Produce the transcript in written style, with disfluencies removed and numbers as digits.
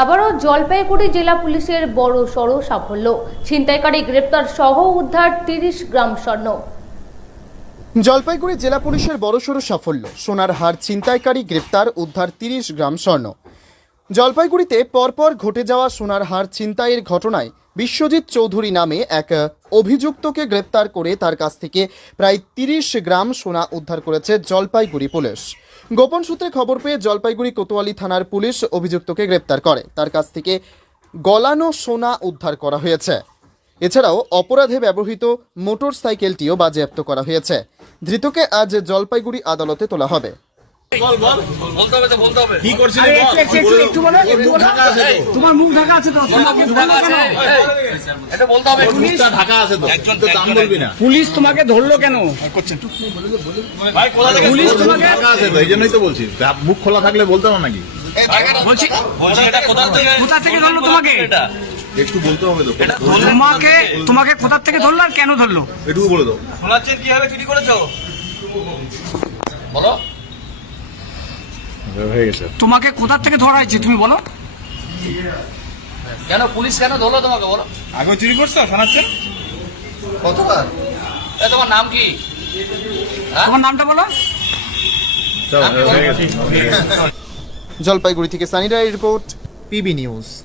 আবারও জলপাইগুড়ি জেলা পুলিশের বড় সড় সাফল্য, ছিনতাইকারী গ্রেপ্তার সহ উদ্ধার 30 গ্রাম স্বর্ণ। জলপাইগুড়ি জেলা পুলিশের বড়সড় সাফল্য, সোনার হার ছিনতাইকারী গ্রেপ্তার, উদ্ধার 30 গ্রাম স্বর্ণ। জলপাইগুড়িতে পরপর ঘটে যাওয়া সোনার হার ছিনতাইয়ের ঘটনায় বিশ্বজিৎ চৌধুরী নামে এক অভিযুক্তকে গ্রেপ্তার করে তার কাছ থেকে প্রায় 30 গ্রাম সোনা উদ্ধার করেছে জলপাইগুড়ি পুলিশ। গোপন সূত্রে খবর পেয়ে জলপাইগুড়ি কোতোয়ালি থানার পুলিশ অভিযুক্তকে গ্রেপ্তার করে, তার কাছ থেকে গলানো সোনা উদ্ধার করা হয়েছে। এছাড়াও অপরাধে ব্যবহৃত মোটর সাইকেলটিও বাজেয়াপ্ত করা হয়েছে। ধৃতকে আজ জলপাইগুড়ি আদালতে তোলা হবে। তোমার মুখ ঢাকা আছে তো, পুলিশ তোমাকে ধরলো কেন? পুলিশ তোমাকে এই জন্যই তো বলছি, মুখ খোলা থাকলে বলতে না নাকি? বলছি কোথা থেকে ধরলো তোমাকে? একটু বলতে হবে তো। তোমাকে কোথা থেকে ধরলো আর কেন ধরলো এটুকু বলে দাও। শোনাচ্ছেন কিভাবে চুরি করেছো বলো। হয়ে গেছে। তোমাকে কোথা থেকে ধরা হয়েছে তুমি বলো। কেন পুলিশ কেন ধরলো তোমাকে বলো? আগে চুরি করছো শোনাচ্ছেন কতবার? তোমার নাম কি? তোমার নামটা বলো। জলপাইগুড়ি থেকে সানি রায়ের রিপোর্ট, পিবি নিউজ।